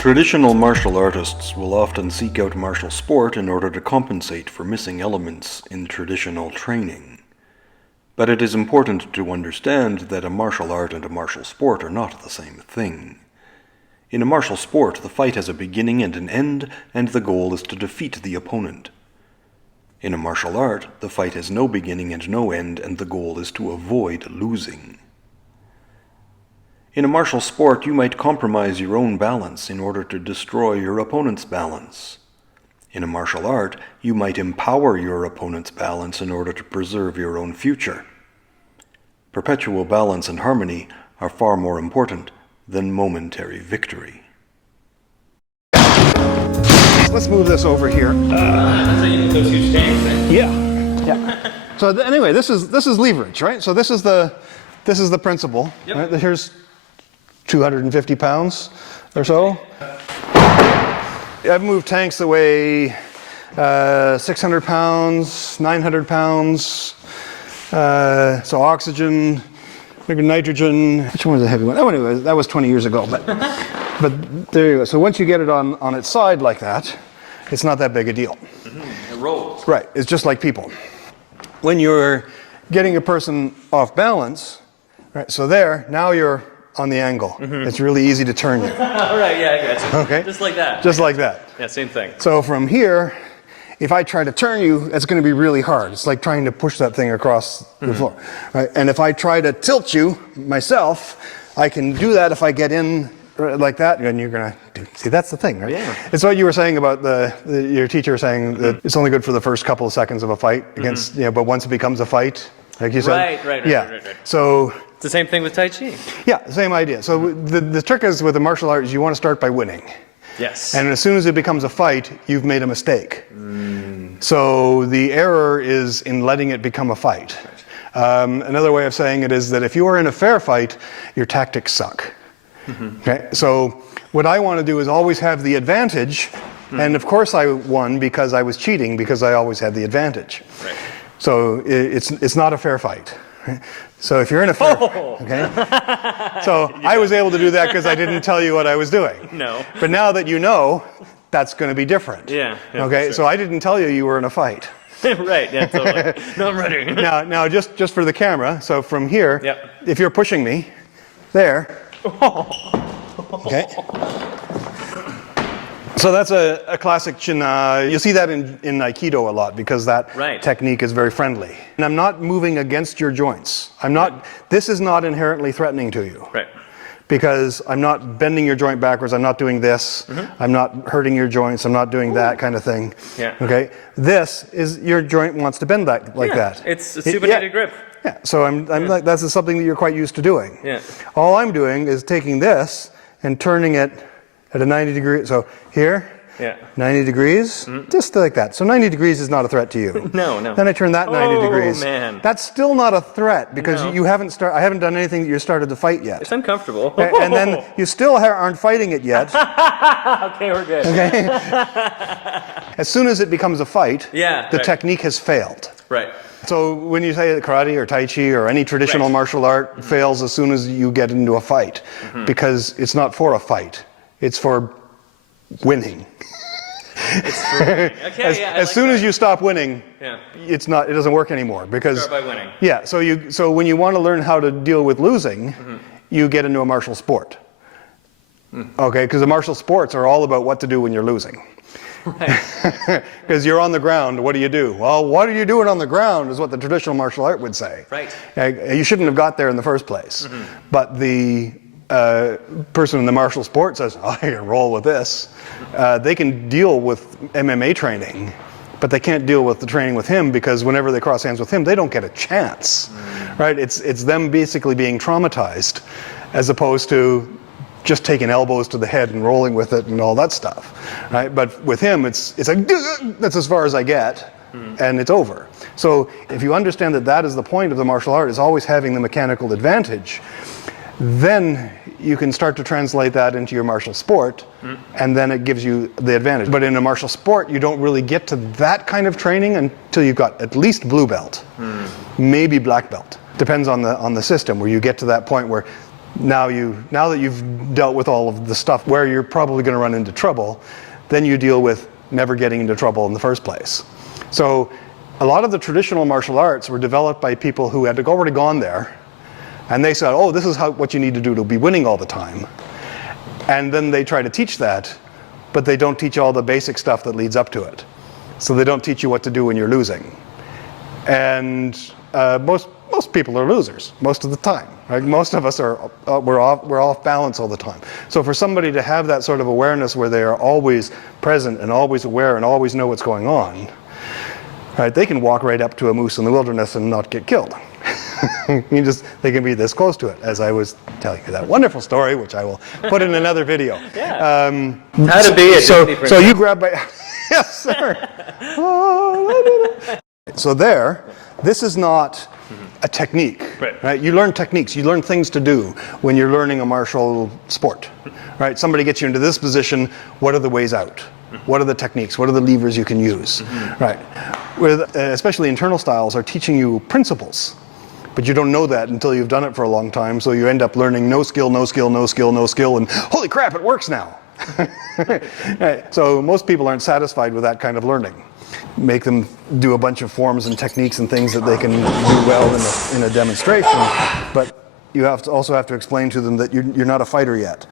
Traditional martial artists will often seek out martial sport in order to compensate for missing elements in traditional training. But it is important to understand that a martial art and a martial sport are not the same thing. In a martial sport, the fight has a beginning and an end, and the goal is to defeat the opponent. In a martial art, the fight has no beginning and no end, and the goal is to avoid losing. In a martial sport, you might compromise your own balance in order to destroy your opponent's balance. In a martial art, you might empower your opponent's balance in order to preserve your own future. Perpetual balance and harmony are far more important than momentary victory. Let's move this over here. That's how you put those huge tanks in. Yeah. So anyway, this is leverage, right? So this is the principle. Yep. Right? Here's 250 pounds or so. I've moved tanks that weigh 600 pounds, 900 pounds. So oxygen, maybe nitrogen. Which one was the heavy one? Oh, anyway, that was 20 years ago. But there you go. So once you get it on its side like that, it's not that big a deal. Mm-hmm. It rolls. Right. It's just like people. When you're getting a person off balance, right? So now you're on the angle. Mm-hmm. It's really easy to turn you. All right, yeah, I got you. Okay. Just like that. Just like that. Yeah, same thing. So from here, if I try to turn you, it's going to be really hard. It's like trying to push that thing across the floor. Right? And if I try to tilt you myself, I can do that if I get in like that, and you're going to see, that's the thing, right? Yeah. It's what you were saying about your teacher saying that it's only good for the first couple of seconds of a fight against, but once it becomes a fight, like you said. Right. Yeah. So it's the same thing with Tai Chi. yeah, same idea. So the trick is with the martial art is you want to start by winning. Yes. And as soon as it becomes a fight, you've made a mistake. So the error is in letting it become a fight. Another way of saying it is that if you are in a fair fight, your tactics suck. Okay? So what I want to do is always have the advantage, and of course I won because I was cheating because I always had the advantage. Right. So it's not a fair fight. Right? So if you're in a fair okay? So I was able to do that because I didn't tell you what I was doing. No. But now that you know, that's going to be different. Yeah. Okay, sure. so I didn't tell you were in a fight. Right, yeah, totally. No, I'm ready. Now just for the camera, so from here, Yep. if you're pushing me, there. Okay. So that's a classic Chin. You'll see that in Aikido a lot because that technique is very friendly. And I'm not moving against your joints. This is not inherently threatening to you. Right. Because I'm not bending your joint backwards, I'm not doing this, I'm not hurting your joints, I'm not doing that kind of thing. Yeah. Okay? This is, your joint wants to bend that like that. It's a supinated grip. Yeah, so I'm like, that's something that you're quite used to doing. Yeah. All I'm doing is taking this and turning it at a 90 degree, so here, 90 degrees, just like that. So 90 degrees is not a threat to you. No. Then I turn that 90 degrees. Oh, man. That's still not a threat because you haven't I haven't done anything that you started to fight yet. It's uncomfortable. And then you still aren't fighting it yet. Okay, we're good. Okay? As soon as it becomes a fight, the technique has failed. Right. So when you say karate or tai chi or any traditional martial art fails as soon as you get into a fight, because it's not for a fight, it's for winning. It's for winning. Okay, as soon as you stop winning, it doesn't work anymore because start by winning. Yeah, so when you want to learn how to deal with losing, you get into a martial sport. Okay, because the martial sports are all about what to do when you're losing. Right. Because you're on the ground, what do you do? Well, what are you doing on the ground is what the traditional martial art would say. Right. You shouldn't have got there in the first place. But the person in the martial sport says, oh, I can roll with this. They can deal with MMA training, but they can't deal with the training with him because whenever they cross hands with him, they don't get a chance. Right? It's them basically being traumatized as opposed to just taking elbows to the head and rolling with it and all that stuff, right? But with him, it's like, that's as far as I get, and it's over. So if you understand that is the point of the martial art, is always having the mechanical advantage, then you can start to translate that into your martial sport, and then it gives you the advantage. But in a martial sport, you don't really get to that kind of training until you've got at least blue belt, maybe black belt. Depends on the system, where you get to that point where Now that you've dealt with all of the stuff where you're probably going to run into trouble, then you deal with never getting into trouble in the first place. So a lot of the traditional martial arts were developed by people who had already gone there, and they said, oh, this is what you need to do to be winning all the time. And then they try to teach that, but they don't teach all the basic stuff that leads up to it. So they don't teach you what to do when you're losing. And most people are losers most of the time. Right? Most of us we're off balance all the time. So for somebody to have that sort of awareness where they are always present and always aware and always know what's going on, right, they can walk right up to a moose in the wilderness and not get killed. They can be this close to it, as I was telling you that wonderful story, which I will put in another video. Yeah. How to be a Disney princess. So you grab my yes, sir. So this is not a technique, right? You learn techniques, you learn things to do when you're learning a martial sport, right? Somebody gets you into this position, what are the ways out? What are the techniques? What are the levers you can use, right? Especially internal styles are teaching you principles, but you don't know that until you've done it for a long time, so you end up learning no skill, no skill, no skill, no skill, and holy crap, it works now. Right. So most people aren't satisfied with that kind of learning. Make them do a bunch of forms and techniques and things that they can do well in a demonstration, but you also have to explain to them that you're not a fighter yet.